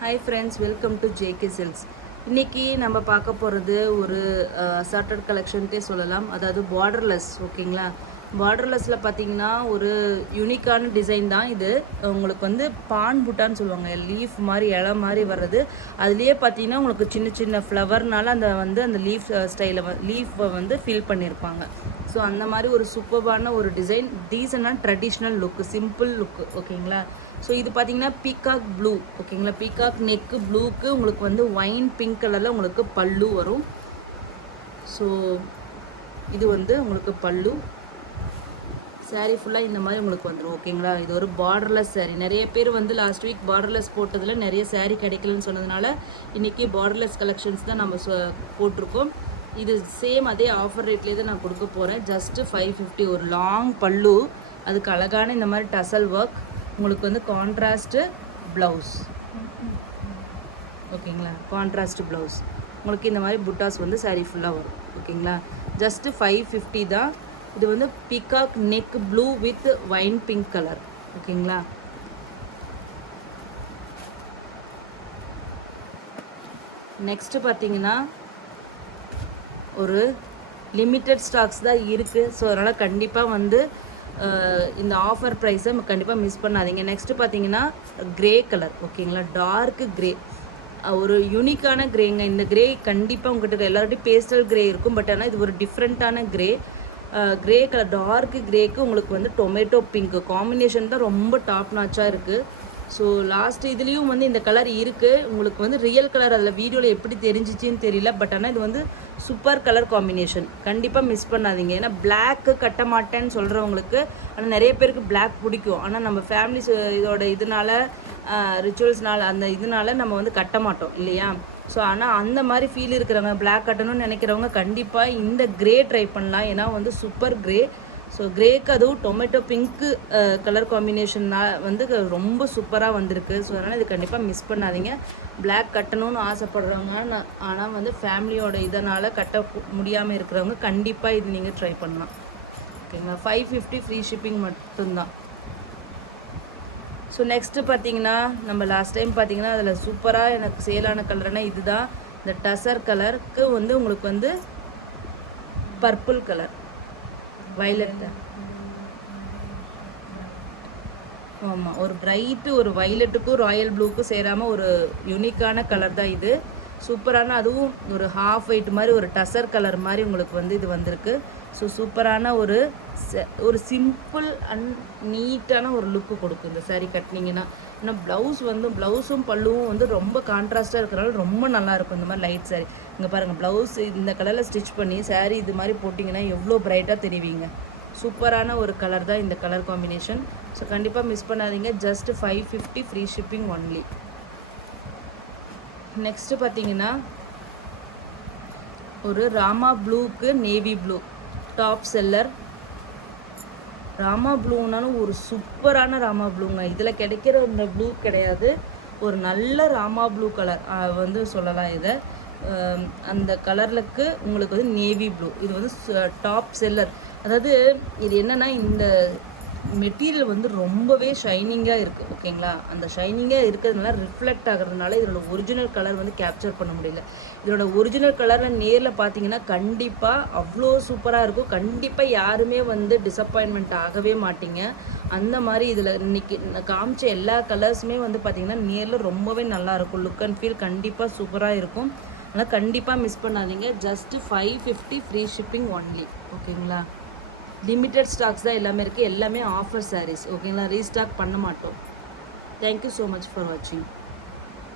Hi friends, welcome to JK silks. இன்றைக்கி நம்ம பார்க்க போகிறது ஒரு அசார்ட்டட் கலெக்ஷன்ட்டே சொல்லலாம். அதாவது பார்டர்லெஸ். ஓகேங்களா? பார்டர்லெஸில் பார்த்தீங்கன்னா ஒரு யூனிக்கான டிசைன் தான் இது. உங்களுக்கு வந்து பான் புட்டான்னு சொல்லுவாங்க, லீஃப் மாதிரி இலை மாதிரி வர்றது. அதுலேயே பார்த்தீங்கன்னா உங்களுக்கு சின்ன சின்ன ஃப்ளவர்னால அந்த லீஃப் லீஃபை வந்து ஃபில் பண்ணியிருப்பாங்க. ஸோ அந்த மாதிரி ஒரு சூப்பர்பான ஒரு டிசைன், டீசெண்டான ட்ரெடிஷ்னல் லுக்கு, சிம்பிள் லுக்கு. ஓகேங்களா? ஸோ இது பார்த்தீங்கன்னா பீகாக் ப்ளூ. ஓகேங்களா? பீகாக் நெக்கு ப்ளூக்கு உங்களுக்கு வந்து ஒயின் பிங்க் கலரில் உங்களுக்கு பல்லு வரும். ஸோ இது வந்து உங்களுக்கு பல்லு. சாரீ ஃபுல்லாக இந்த மாதிரி உங்களுக்கு வந்துடும். ஓகேங்களா? இது ஒரு பார்டர்லெஸ் சாரீ. நிறைய பேர் வந்து லாஸ்ட் வீக் பார்டர்லெஸ் போட்டதில் நிறைய சாரீ கிடைக்கலன்னு சொன்னதுனால இன்றைக்கி பார்டர்லெஸ் கலெக்ஷன்ஸ் தான் நம்ம போட்டிருக்கோம். இது சேம் அதே ஆஃபர் ரேட்லேயே தான் நான் கொடுக்க போகிறேன். ஜஸ்ட்டு 550. ஒரு லாங் பல்லு, அதுக்கு அழகான இந்த மாதிரி டசல் ஒர்க், உங்களுக்கு வந்து கான்ட்ராஸ்ட்டு ப்ளவுஸ். ஓகேங்களா? கான்ட்ராஸ்ட் ப்ளவுஸ் உங்களுக்கு இந்த மாதிரி புட்டாஸ் வந்து சாரீ ஃபுல்லாக வரும். ஓகேங்களா? ஜஸ்ட்டு 550 தான். இது வந்து peacock neck blue with wine pink colour. ஓகேங்களா? நெக்ஸ்ட்டு பார்த்தீங்கன்னா ஒரு லிமிட்டட் ஸ்டாக்ஸ் தான் இருக்குது. ஸோ அதனால் கண்டிப்பாக வந்து இந்த ஆஃபர் ப்ரைஸை கண்டிப்பாக மிஸ் பண்ணாதீங்க. நெக்ஸ்ட்டு பார்த்தீங்கன்னா க்ரே கலர். ஓகேங்களா? டார்க்கு க்ரே, ஒரு யூனிக்கான க்ரேங்க. இந்த க்ரே கண்டிப்பாக உங்கள்கிட்ட எல்லார்ட்டையும் பேஸ்டல் க்ரே இருக்கும். பட் ஆனால் இது ஒரு டிஃப்ரெண்ட்டான க்ரே. க்ரே கலர், டார்க்கு க்ரேக்கு உங்களுக்கு வந்து டொமேட்டோ பிங்க் காம்பினேஷன் தான் ரொம்ப டாப் நாச்சாக இருக்குது. ஸோ லாஸ்ட்டு இதுலேயும் வந்து இந்த கலர் இருக்குது. உங்களுக்கு வந்து ரியல் கலர் அதில் வீடியோவில் எப்படி தெரிஞ்சிச்சின்னு தெரியல. பட் ஆனால் இது வந்து சூப்பர் கலர் காம்பினேஷன். கண்டிப்பாக மிஸ் பண்ணாதீங்க. ஏன்னா பிளாக்கு கட்ட மாட்டேன்னு சொல்கிறவங்களுக்கு, ஆனால் நிறைய பேருக்கு பிளாக் பிடிக்கும். ஆனால் நம்ம ஃபேமிலிஸ் இதோட இதனால ரிச்சுவல்ஸ்னால இதனால நம்ம வந்து கட்ட மாட்டோம் இல்லையா? ஸோ ஆனால் அந்த மாதிரி ஃபீல் இருக்கிறவங்க, பிளாக் கட்டணும்னு நினைக்கிறவங்க கண்டிப்பாக இந்த க்ரே ட்ரை பண்ணலாம். ஏன்னா வந்து சூப்பர் க்ரே. ஸோ க்ரேக்கு அதுவும் டொமேட்டோ பிங்க்கு கலர் காம்பினேஷன்னால் வந்து ரொம்ப சூப்பராக வந்திருக்கு. ஸோ அதனால் இது கண்டிப்பாக மிஸ் பண்ணாதீங்க. பிளாக் கட்டணும்னு ஆசைப்படுறவங்க, ஆனால் வந்து ஃபேமிலியோட இதனால் கட்ட முடியாமல் இருக்கிறவங்க கண்டிப்பாக இது நீங்கள் ட்ரை பண்ணலாம். ஓகேங்களா? 550 ஃப்ரீ ஷிப்பிங் மட்டும்தான். ஸோ நெக்ஸ்ட்டு பார்த்தீங்கன்னா நம்ம லாஸ்ட் டைம் பார்த்தீங்கன்னா அதில் சூப்பராக எனக்கு சேலான கலர்னால் இது தான். இந்த டசர் கலருக்கு வந்து உங்களுக்கு வந்து பர்பிள் கலர், வயலட்டு. ஆமாம், ஒரு பிரைட்டு, ஒரு வயலட்டுக்கும் ராயல் ப்ளூக்கும் சேராமல் ஒரு யூனிக்கான கலர் தான் இது. சூப்பரான, அதுவும் ஒரு ஹாஃப் ஒயிட் மாதிரி ஒரு டசர் கலர் மாதிரி உங்களுக்கு வந்து இது வந்திருக்கு. ஸோ சூப்பரான ஒரு சிம்பிள் அண்ட் நீட்டான ஒரு லுக்கு கொடுக்கும் இந்த சாரீ கட்டினீங்கன்னா. ஏன்னா ப்ளவுஸும் பல்லுவும் வந்து ரொம்ப கான்ட்ராஸ்ட்டாக இருக்கிறனால ரொம்ப நல்லாயிருக்கும் இந்த மாதிரி லைட் சாரீ. இங்கே பாருங்கள், ப்ளவுஸ் இந்த கலரில் ஸ்டிச் பண்ணி சாரீ இது மாதிரி போட்டிங்கன்னா எவ்வளோ ப்ரைட்டாக தெரிவிங்க. சூப்பரான ஒரு கலர் தான் இந்த கலர் காம்பினேஷன். ஸோ கண்டிப்பாக மிஸ் பண்ணாதீங்க. Just 550 free shipping only. Next பார்த்தீங்கன்னா ஒரு ராமா ப்ளூக்கு navy blue top seller. Rama ப்ளூனாலும் ஒரு சூப்பரான ராமா ப்ளூங்க. இதில் கிடைக்கிற இந்த ப்ளூ கிடையாது. ஒரு நல்ல ராமா ப்ளூ கலர் வந்து சொல்லலாம் இதை. அந்த கலர்லுக்கு உங்களுக்கு வந்து நேவி ப்ளூ, இது வந்து டாப் செல்லர். அதாவது இது என்னென்னா, இந்த மெட்டீரியல் வந்து ரொம்பவே ஷைனிங்காக இருக்குது. ஓகேங்களா? அந்த ஷைனிங்காக இருக்கிறதுனால ரிஃப்ளெக்ட் ஆகிறதுனால இதோட ஒரிஜினல் கலர் வந்து கேப்சர் பண்ண முடியல. இதோட ஒரிஜினல் கலரில் நேரில் பார்த்தீங்கன்னா கண்டிப்பாக அவ்வளோ சூப்பராக இருக்கும். கண்டிப்பாக யாருமே வந்து டிசப்பாயின்மெண்ட் ஆகவே மாட்டீங்க. அந்த மாதிரி இதில் இன்றைக்கி காமிச்ச எல்லா கலர்ஸுமே வந்து பார்த்திங்கன்னா நேரில் ரொம்பவே நல்லாயிருக்கும். லுக் அண்ட் ஃபீல் கண்டிப்பாக சூப்பராக இருக்கும். ஆனால் கண்டிப்பாக மிஸ் பண்ணாதீங்க. Just 550 free shipping only. ஓகேங்களா? லிமிட்டட் ஸ்டாக்ஸ் தான் எல்லாமே இருக்குது. எல்லாமே ஆஃபர் சாரீஸ். ஓகேங்களா? ரீஸ்டாக் பண்ண மாட்டோம். தேங்க்யூ ஸோ மச் ஃபார் வாட்சிங்.